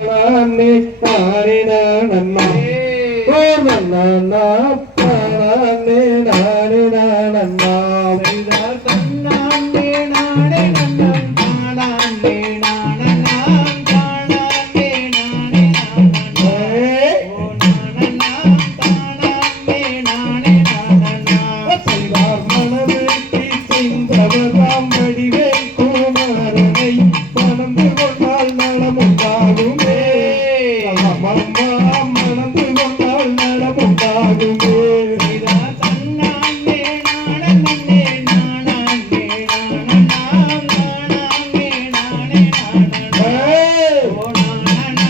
நானே நானே நானண்ணா நானே நானே நானண்ணா தன்னானே நானே நன்னா நானே நானண்ணா தானானே நானே நானண்ணா ஓ நானண்ணா தானானே நானே நானண்ணா செய்தார் மனதிற்கு செய்தவராம் வடிவேல் குமாரனை மணந்து கொண்டால் நலமுண்டாகுமே அம்மா மணந்து கொண்டால் நலமுண்டாகுமே தன்னானே நானே நானே நானண்ணா தானானே நானே நானண்ணா ஓ நானண்ணா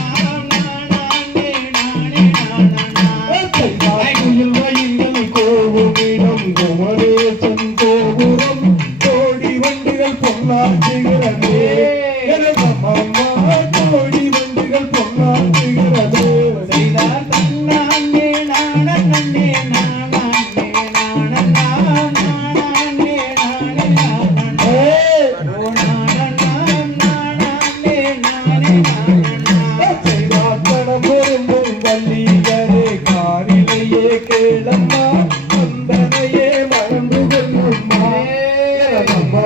நானே நானே நானண்ணா குயில் வயல்கள் கோவுமிடம் குமரேசன் கோபுரம் கோடி வண்டிகள் பொன்னாற்றுகிறதே அம்மா கோடி வண்டிகள் பொன்னாற்றுகிறதே செய்தார் தன்னானே நானே நானே நானண்ணா நானே நானே நானண்ணா ஓ நானண்ணா நானே நானே நானண்ணா செய்தாத்தனம் வரும்பும் வள்ளியரே காரிலேயே கேளம்மா கந்தனையே மறந்து கொள்ளம்மா அம்மா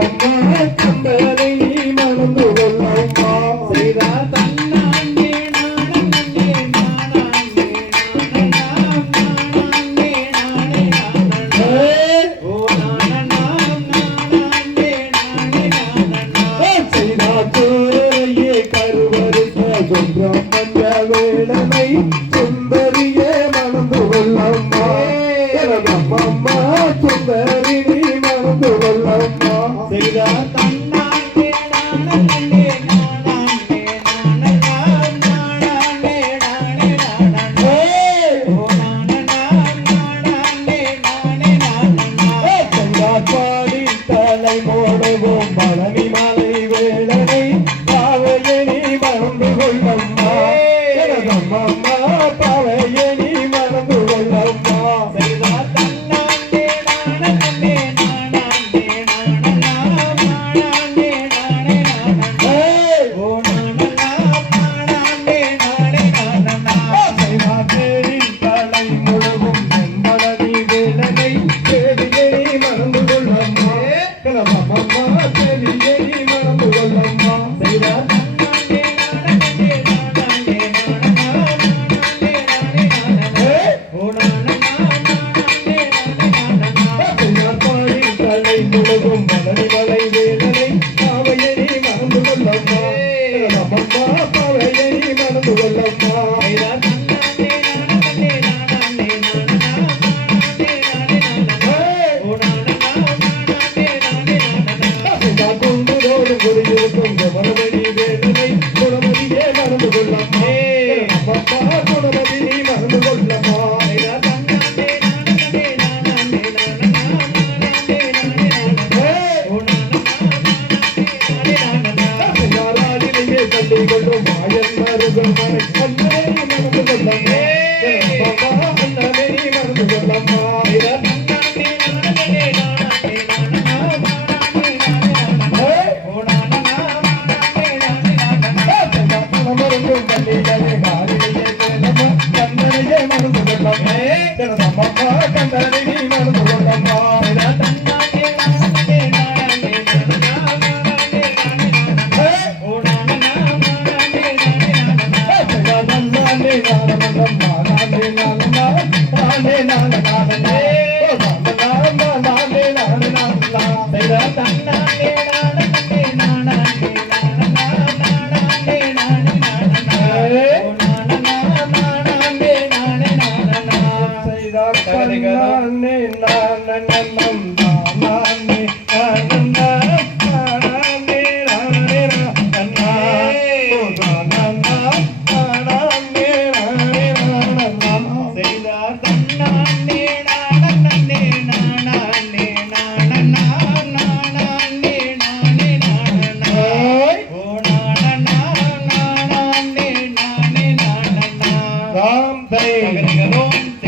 கந்தனை மறந்து கொள்ளம்மா செய்தார் தன்னானே நானே நானே நானண்ணா நானே நானே நானண்ணா ஓ நானண்ணா நானே நானே நானண்ணா செய்தாத்தோரையே கருவறுத்த சுந்தரம் மஞ்ச வேளனை சுந்தரியே மறந்து கொள்ளம்மா அம்மா சுந்தரி நீ மறந்து கொள்ளம்மா செய்தார் தன்னானே நானே நானே நானண்ணா நானே நானே நானண்ணா ஓ நானண்ணா நானே நானே நானண்ணா பாடி தலை மோடவும் பழனி மலை வேளனை பாவையணி மறந்து கொள்ளம்மா அம்மா பாவையணி மறந்து கொள்ளம்மா செய்தார் தன்னானே நானே நானே நானண்ணா நானே நானே நானண்ணா ஓ நானண்ணா நானே நானே நானண்ணா செய்வாத்தேரின் தலை முழுகும் செம்பழனி வேளனை தேவியணி மறந்து கொள்ளம்மா அம்மா தேவியணி மறந்து கொள்ளம்மா செய்தார் தன்னானே நானே நானே நானண்ணா நானே நானே நானண்ணா ஓ நானண்ணா நானே நானே நானண்ணா பாடி தலை முழுகும் பழனி மலை வேளனை பாவையணி மறந்து கொள்ளம்மா அம்மா பாவையணி மறந்து கொள்ளம்மா செய்தார் தன்னானே நானே நானே நானண்ணா நானே நானே நானண்ணா ஓ நானண்ணா நானே நானே நானண்ணா குண்டுதோடு குடியிருக்கும் குமரமணி வேதனை குணமதியே மறந்து கொள்ளம்மா அப்பா குணமதி நீ மறந்து கொள்ளம்மா செய்தார் தன்னானே நானே நானே நானண்ணா நானே நானே நானண்ணா ஓ நானண்ணா நானே நானண்ணா ராஜிலேயே தள்ளி கொள்ளும் மாயன் மருகும் கண்ணனை மறந்து கொள்ளம்மா அப்பா அண்ணனை மறந்து கொள்ளம்மா செய்தார் தன்னானே நானே நானே நானண்ணா நானே நானே நானண்ணா ஓ நானண்ணா நானே நானே நானண்ணா மருங்கும் கண்ணிலே காரிலேயே கேளம்மா கண்ணனையே மறந்து கொள்ளம்மா அம்மா கண்ணனை நீ மறந்து கொள்ளம்மா செய்தார் தன்னானே நானே நானே நானண்ணா நானே நானே நானண்ணா ஓ நானண்ணா நானே நானே நானண்ணா நானே நானே நானே நானே